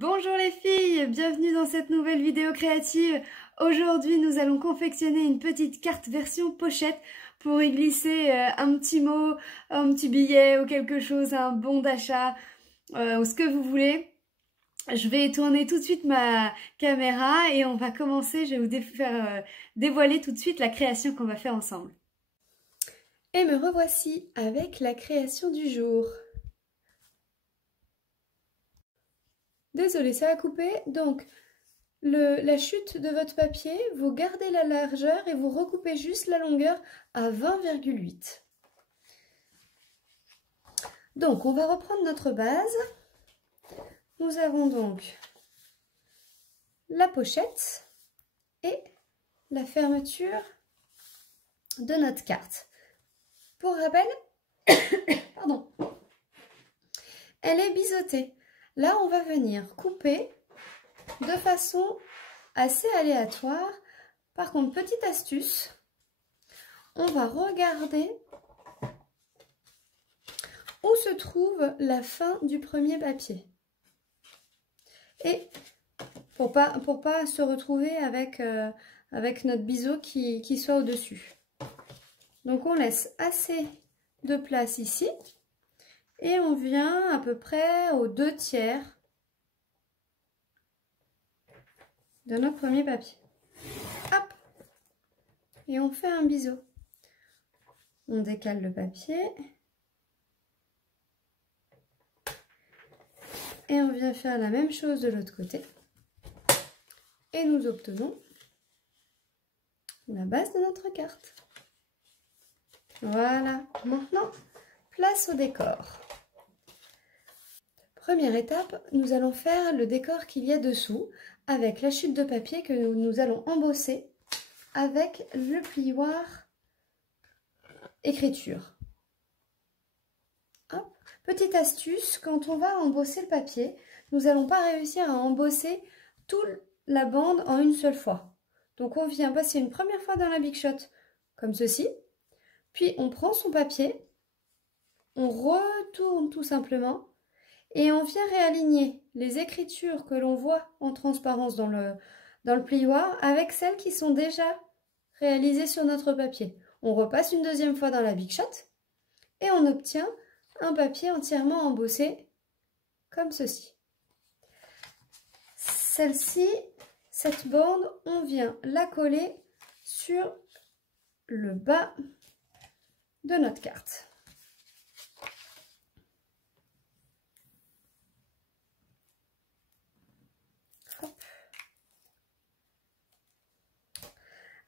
Bonjour les filles, bienvenue dans cette nouvelle vidéo créative. Aujourd'hui, nous allons confectionner une petite carte version pochette pour y glisser un petit mot, un petit billet ou quelque chose, un bon d'achat ou ce que vous voulez. Je vais tourner tout de suite ma caméra et on va commencer. Je vais vous faire dévoiler tout de suite la création qu'on va faire ensemble. Et me revoici avec la création du jour. Désolée, ça a coupé. Donc, la chute de votre papier, vous gardez la largeur et vous recoupez juste la longueur à 20,8. Donc, on va reprendre notre base. Nous avons donc la pochette et la fermeture de notre carte. Pour rappel, pardon, elle est biseautée. Là, on va venir couper de façon assez aléatoire. Par contre, petite astuce, on va regarder où se trouve la fin du premier papier. Et pour pas se retrouver avec notre biseau qui soit au-dessus. Donc, on laisse assez de place ici. Et on vient à peu près aux 2/3 de notre premier papier. Hop! Et on fait un biseau. On décale le papier. Et on vient faire la même chose de l'autre côté. Et nous obtenons la base de notre carte. Voilà. Maintenant, place au décor. Première étape, nous allons faire le décor qu'il y a dessous avec la chute de papier que nous allons embosser avec le plioir écriture. Hop. Petite astuce, quand on va embosser le papier, nous n'allons pas réussir à embosser toute la bande en une seule fois. Donc on vient passer une première fois dans la Big Shot comme ceci, puis on prend son papier, on retourne tout simplement. Et on vient réaligner les écritures que l'on voit en transparence dans le plioir avec celles qui sont déjà réalisées sur notre papier. On repasse une deuxième fois dans la Big Shot et on obtient un papier entièrement embossé comme ceci. Celle-ci, cette bande, on vient la coller sur le bas de notre carte.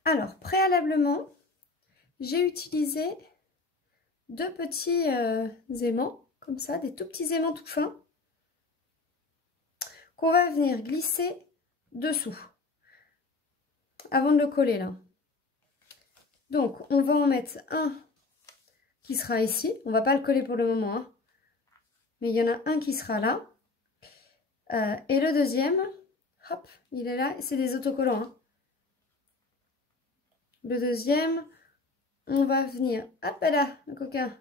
Alors, préalablement, j'ai utilisé deux petits aimants, comme ça, des tout petits aimants tout fins, qu'on va venir glisser dessous, avant de le coller là. Donc, on va en mettre un qui sera ici, on ne va pas le coller pour le moment, hein, mais il y en a un qui sera là, et le deuxième, hop, il est là, c'est des autocollants, hein. Le deuxième, on va venir, hop là, le coquin.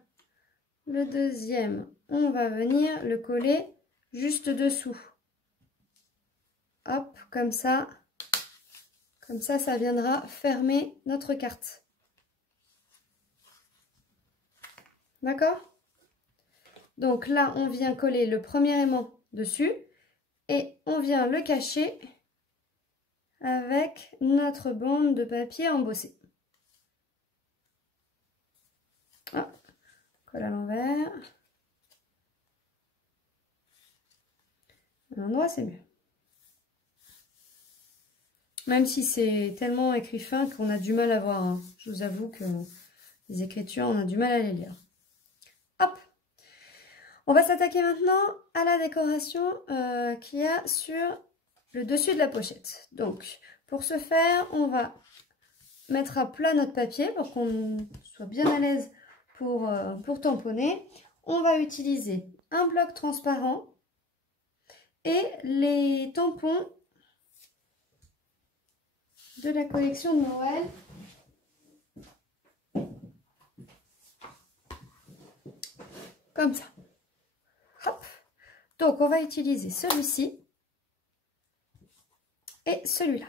Le deuxième, on va venir le coller juste dessous. Hop, comme ça. Comme ça, ça viendra fermer notre carte. D'accord? Donc là, on vient coller le premier aimant dessus et on vient le cacher avec notre bande de papier embossée. Ah, colle à l'envers. À l'endroit, c'est mieux. Même si c'est tellement écrit fin qu'on a du mal à voir, hein. Je vous avoue que les écritures, on a du mal à les lire. Hop! On va s'attaquer maintenant à la décoration qu'il y a sur le dessus de la pochette. Donc, pour ce faire, on va mettre à plat notre papier pour qu'on soit bien à l'aise pour tamponner. On va utiliser un bloc transparent et les tampons de la collection de Noël. Comme ça. Hop. Donc, on va utiliser celui-ci et celui-là.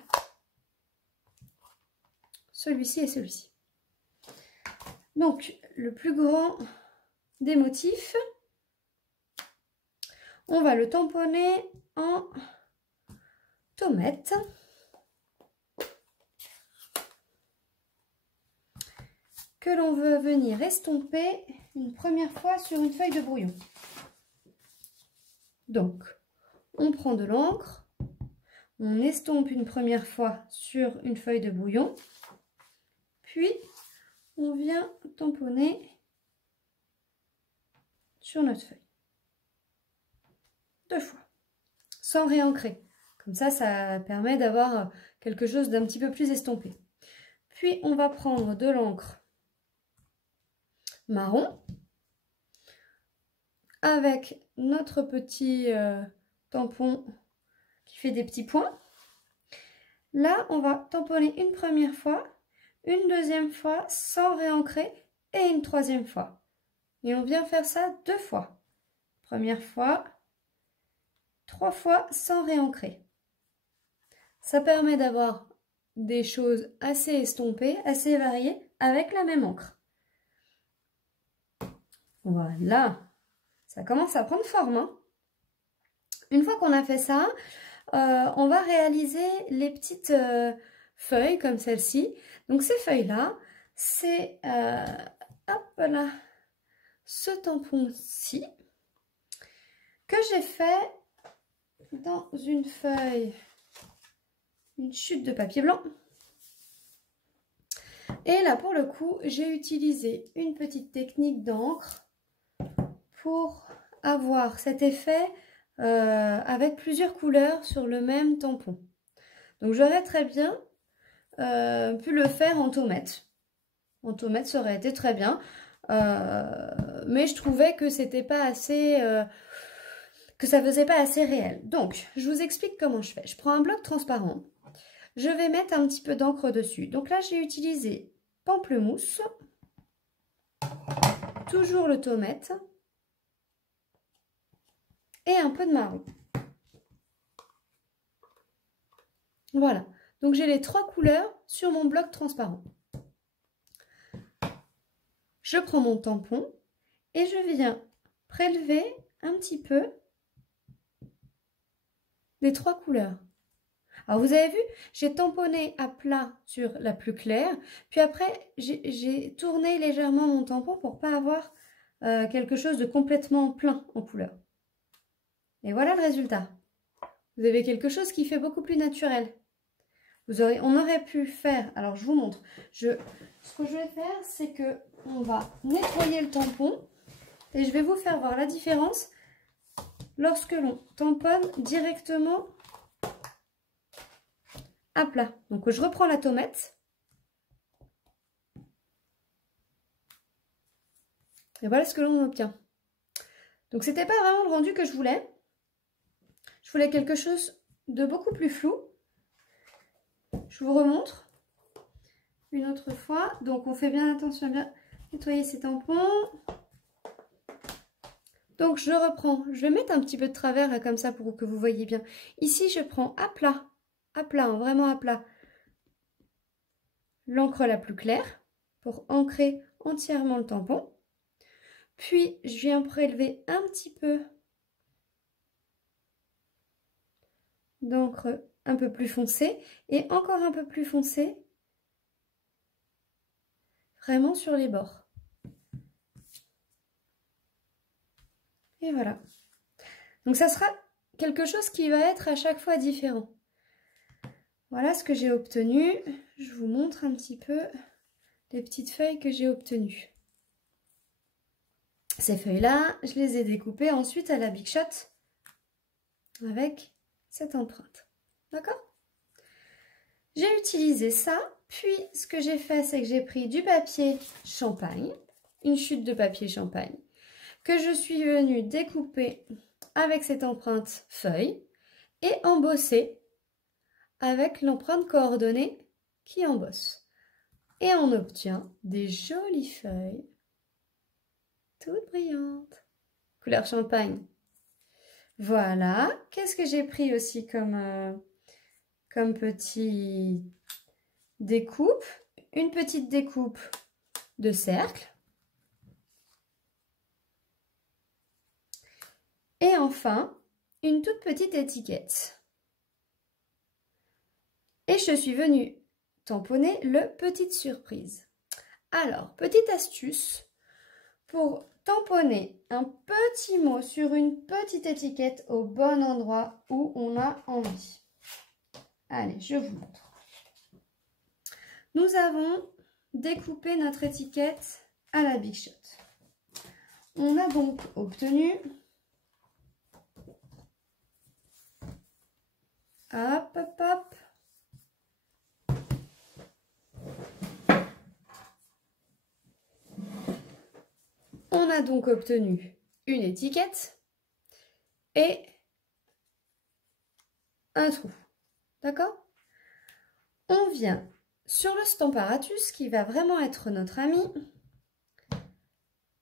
Celui-ci et celui-ci. Donc, le plus grand des motifs, on va le tamponner en tomate. Que l'on veut venir estomper une première fois sur une feuille de brouillon. Donc, on prend de l'encre, on estompe une première fois sur une feuille de brouillon, puis on vient tamponner sur notre feuille. 2 fois, sans réancrer. Comme ça permet d'avoir quelque chose d'un petit peu plus estompé. Puis, on va prendre de l'encre marron avec notre petit tampon qui fait des petits points. Là, on va tamponner une première fois, une deuxième fois sans réancrer et une troisième fois. Et on vient faire ça 2 fois. Première fois, 3 fois sans réancrer. Ça permet d'avoir des choses assez estompées, assez variées avec la même encre. Voilà, ça commence à prendre forme, hein. Une fois qu'on a fait ça, on va réaliser les petites feuilles comme celle-ci. Donc ces feuilles-là, c'est hop là, ce tampon-ci que j'ai fait dans une feuille, une chute de papier blanc. Et là, pour le coup, j'ai utilisé une petite technique d'encre pour avoir cet effet avec plusieurs couleurs sur le même tampon. Donc j'aurais très bien pu le faire en tomate. En tomate, ça aurait été très bien. Mais je trouvais que c'était pas assez... que ça faisait pas assez réel. Donc, je vous explique comment je fais. Je prends un bloc transparent. Je vais mettre un petit peu d'encre dessus. Donc là, j'ai utilisé pamplemousse. Toujours le tomate. Et un peu de marron. Voilà. Donc j'ai les 3 couleurs sur mon bloc transparent. Je prends mon tampon et je viens prélever un petit peu des 3 couleurs. Alors vous avez vu, j'ai tamponné à plat sur la plus claire, puis après j'ai tourné légèrement mon tampon pour pas avoir quelque chose de complètement plein en couleur. Et voilà le résultat. Vous avez quelque chose qui fait beaucoup plus naturel. On aurait pu faire, alors je vous montre, ce que je vais faire, c'est que on va nettoyer le tampon et je vais vous faire voir la différence lorsque l'on tamponne directement à plat. Donc je reprends la tomate. Et voilà ce que l'on obtient. Donc c'était pas vraiment le rendu que je voulais. Je voulais quelque chose de beaucoup plus flou. Je vous remontre une autre fois. Donc on fait bien attention à bien nettoyer ces tampons. Donc je reprends. Je vais mettre un petit peu de travers là comme ça pour que vous voyez bien. Ici je prends à plat, hein, vraiment à plat, l'encre la plus claire pour ancrer entièrement le tampon. Puis je viens prélever un petit peu d'encre un peu plus foncée et encore un peu plus foncée vraiment sur les bords. Et voilà. Donc ça sera quelque chose qui va être à chaque fois différent. Voilà ce que j'ai obtenu. Je vous montre un petit peu les petites feuilles que j'ai obtenues. Ces feuilles-là, je les ai découpées ensuite à la Big Shot avec cette empreinte. D'accord? J'ai utilisé ça, puis ce que j'ai fait, c'est que j'ai pris du papier champagne, une chute de papier champagne, que je suis venue découper avec cette empreinte feuille et embosser avec l'empreinte coordonnée qui embosse. Et on obtient des jolies feuilles, toutes brillantes, couleur champagne. Voilà. Qu'est-ce que j'ai pris aussi comme comme petite découpe, une petite découpe de cercle. Et enfin, une toute petite étiquette. Et je suis venue tamponner le petite surprise. Alors, petite astuce pour tamponner un petit mot sur une petite étiquette au bon endroit où on a envie. Allez, je vous montre. Nous avons découpé notre étiquette à la Big Shot. On a donc obtenu, hop, hop, hop, on a donc obtenu une étiquette et un trou. D'accord? On vient sur le Stamparatus, qui va vraiment être notre ami,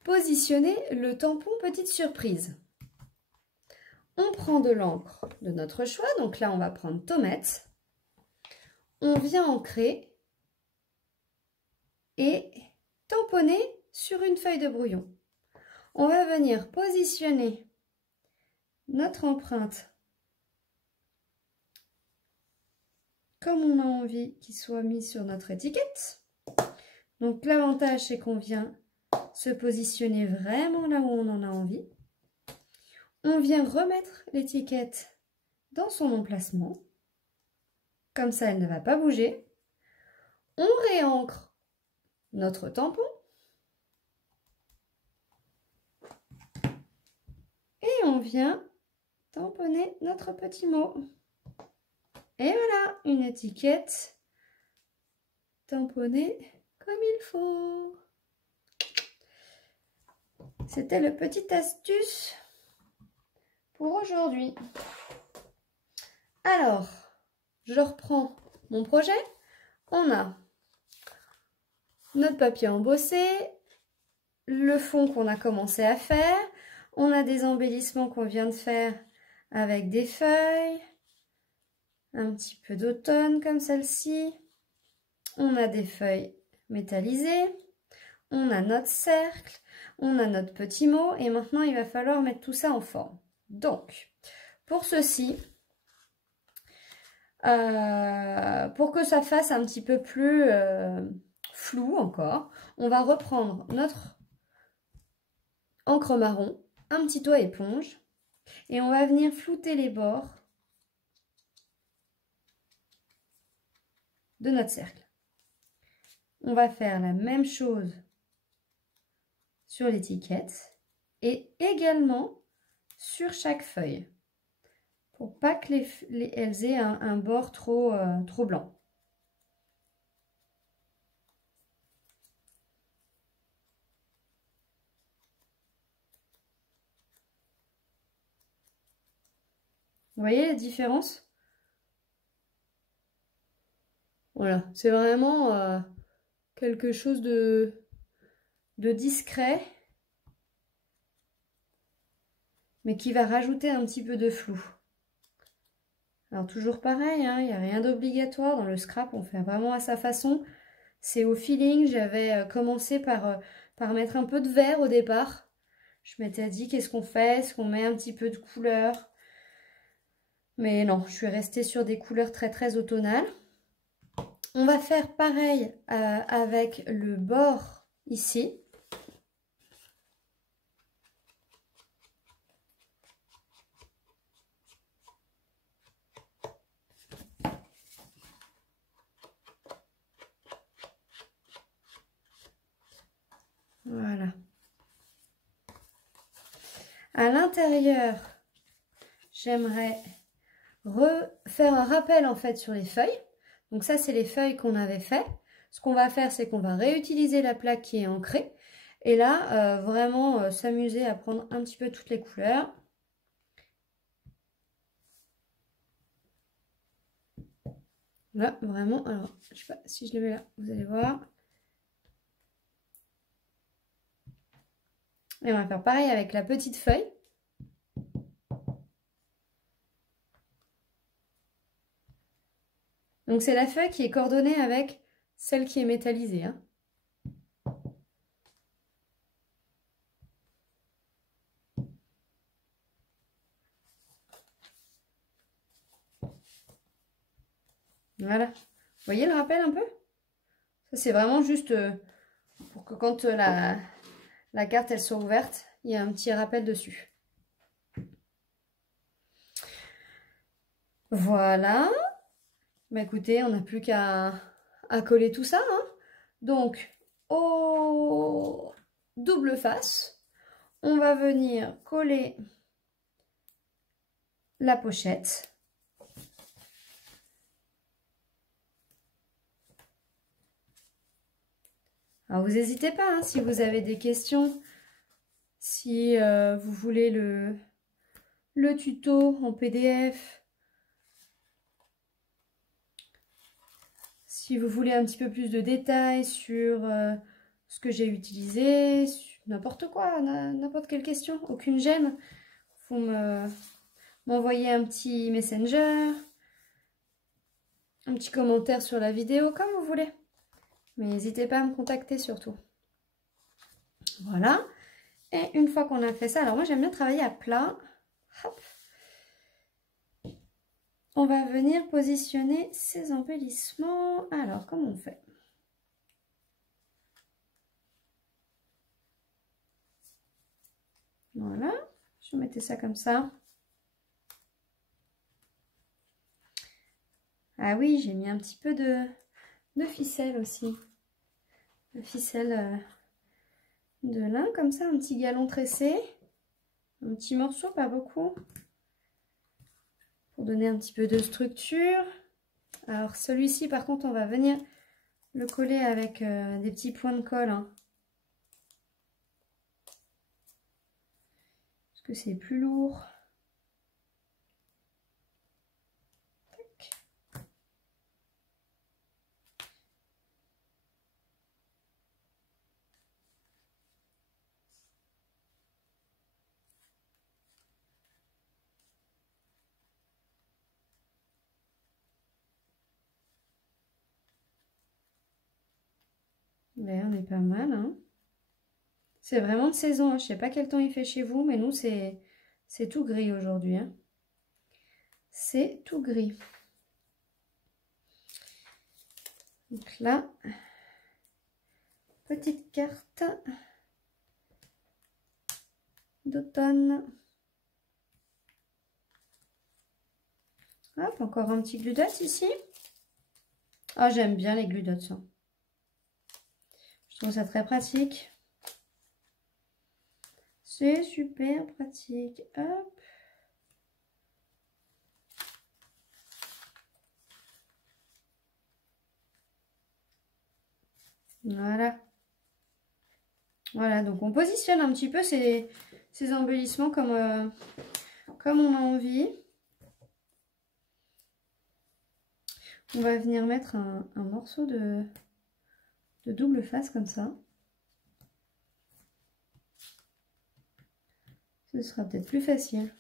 positionner le tampon petite surprise. On prend de l'encre de notre choix, donc là on va prendre tomate. On vient ancrer et tamponner sur une feuille de brouillon. On va venir positionner notre empreinte comme on a envie qu'il soit mis sur notre étiquette. Donc l'avantage, c'est qu'on vient se positionner vraiment là où on en a envie. On vient remettre l'étiquette dans son emplacement. Comme ça, elle ne va pas bouger. On réancre notre tampon. Et on vient tamponner notre petit mot. Et voilà, une étiquette tamponnée comme il faut. C'était le petit astuce pour aujourd'hui. Alors, je reprends mon projet. On a notre papier embossé, le fond qu'on a commencé à faire. On a des embellissements qu'on vient de faire avec des feuilles. Un petit peu d'automne comme celle-ci. On a des feuilles métallisées. On a notre cercle. On a notre petit mot. Et maintenant, il va falloir mettre tout ça en forme. Donc, pour ceci, pour que ça fasse un petit peu plus flou encore, on va reprendre notre encre marron, un petit doigt éponge, et on va venir flouter les bords de notre cercle. On va faire la même chose sur l'étiquette et également sur chaque feuille pour pas que elles aient un bord trop blanc. Vous voyez la différence? Voilà, c'est vraiment quelque chose de discret, mais qui va rajouter un petit peu de flou. Alors toujours pareil, hein, il n'y a rien d'obligatoire. Dans le scrap, on fait vraiment à sa façon. C'est au feeling. J'avais commencé par mettre un peu de vert au départ. Je m'étais dit, qu'est-ce qu'on fait? Est-ce qu'on met un petit peu de couleur? Mais non, je suis restée sur des couleurs très très automnales. On va faire pareil avec le bord ici. Voilà. À l'intérieur, j'aimerais refaire un rappel en fait sur les feuilles. Donc ça, c'est les feuilles qu'on avait fait. Ce qu'on va faire, c'est qu'on va réutiliser la plaque qui est ancrée. Et là, vraiment s'amuser à prendre un petit peu toutes les couleurs. Là, vraiment, alors, je sais pas si je le mets là, vous allez voir. Et on va faire pareil avec la petite feuille. Donc c'est la feuille qui est coordonnée avec celle qui est métallisée, hein. Voilà. Vous voyez le rappel un peu? Ça, c'est vraiment juste pour que quand la carte elle soit ouverte, il y a un petit rappel dessus. Voilà. Bah écoutez, on n'a plus qu'à coller tout ça, hein. Donc, au double face, on va venir coller la pochette. Alors, vous n'hésitez pas, hein, si vous avez des questions, si vous voulez le tuto en PDF, si vous voulez un petit peu plus de détails sur ce que j'ai utilisé, n'importe quoi, n'importe quelle question, aucune gêne, vous m'envoyez un petit messenger, un petit commentaire sur la vidéo, comme vous voulez. Mais n'hésitez pas à me contacter surtout. Voilà. Et une fois qu'on a fait ça, alors moi j'aime bien travailler à plat. Hop. On va venir positionner ces embellissements. Alors, comment on fait? Voilà. Je vais mettre ça comme ça. Ah oui, j'ai mis un petit peu de ficelle aussi. De ficelle de lin, comme ça, un petit galon tressé. Un petit morceau, pas beaucoup. Pour donner un petit peu de structure. Alors celui-ci, par contre, on va venir le coller avec des petits points de colle, hein. Parce que c'est plus lourd. Tac. Là, on est pas mal, hein. C'est vraiment de saison, hein. Je sais pas quel temps il fait chez vous, mais nous, c'est tout gris aujourd'hui, hein. C'est tout gris. Donc là, petite carte d'automne. Hop, encore un petit glue dot ici. Ah, j'aime bien les glue dots, hein. Je trouve ça très pratique. C'est super pratique. Hop. Voilà. Voilà, donc on positionne un petit peu ces embellissements comme on a envie. On va venir mettre un morceau de double face comme ça. Ce sera peut-être plus facile.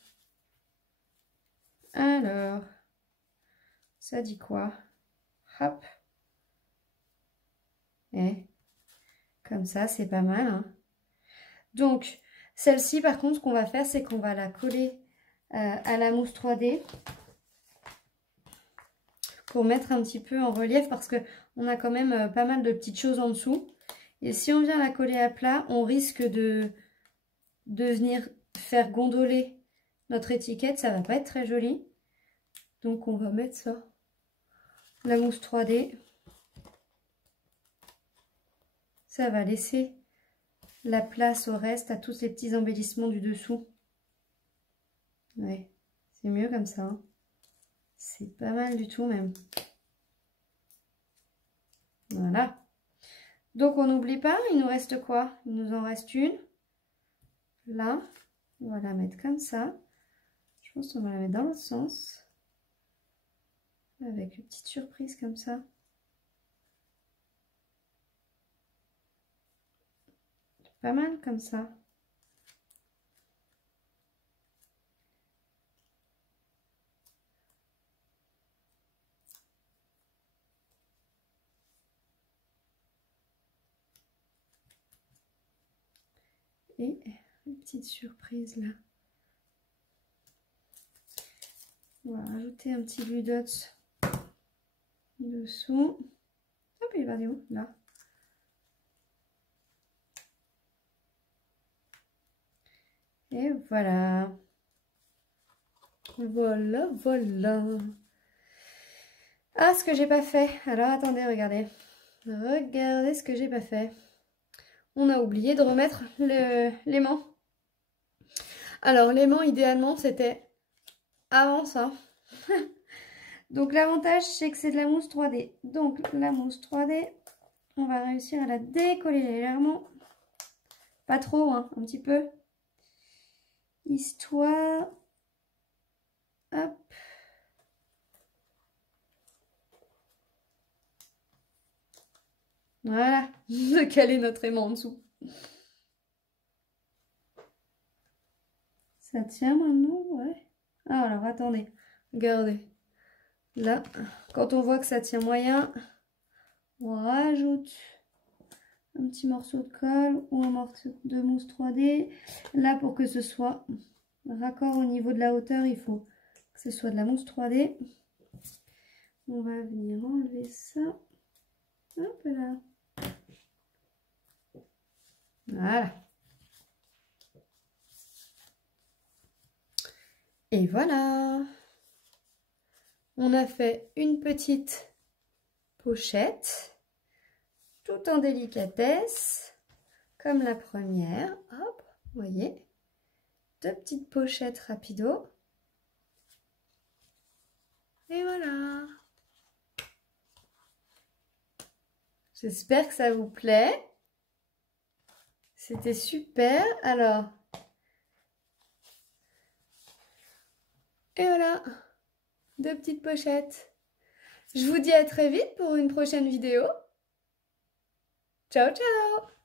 Alors, ça dit quoi? Hop. Et comme ça, c'est pas mal, hein. Donc, celle-ci, par contre, ce qu'on va faire, c'est qu'on va la coller à la mousse 3D pour mettre un petit peu en relief parce qu'on a quand même pas mal de petites choses en dessous. Et si on vient la coller à plat, on risque de venir faire gondoler notre étiquette. Ça va pas être très joli. Donc, on va mettre ça. La mousse 3D. Ça va laisser la place au reste, à tous ces petits embellissements du dessous. Ouais, c'est mieux comme ça, hein. C'est pas mal du tout même. Voilà. Donc on n'oublie pas, il nous reste quoi? Il nous en reste une. Là, on va la mettre comme ça. Je pense qu'on va la mettre dans l'autre sens. Avec une petite surprise comme ça. Pas mal comme ça. Et une petite surprise là. On va rajouter un petit glue dots dessous. Hop, il est parti où? Là. Et voilà. Voilà, voilà. Ah, ce que j'ai pas fait. Alors, attendez, regardez. Regardez ce que j'ai pas fait. On a oublié de remettre l'aimant. Alors, l'aimant, idéalement, c'était avant ça. Donc, l'avantage, c'est que c'est de la mousse 3D. Donc, la mousse 3D, on va réussir à la décoller légèrement. Pas trop, hein, un petit peu. Histoire. Hop. Voilà, de caler notre aimant en dessous. Ça tient maintenant, ouais. Ah, alors attendez, regardez. Là, quand on voit que ça tient moyen, on rajoute un petit morceau de colle ou un morceau de mousse 3D. Là, pour que ce soit raccord au niveau de la hauteur, il faut que ce soit de la mousse 3D. On va venir enlever ça. Hop là. Voilà. Et voilà. On a fait une petite pochette, tout en délicatesse, comme la première. Hop, vous voyez, deux petites pochettes rapido. Et voilà. J'espère que ça vous plaît. C'était super. Alors, et voilà, deux petites pochettes. Je vous dis à très vite pour une prochaine vidéo. Ciao, ciao!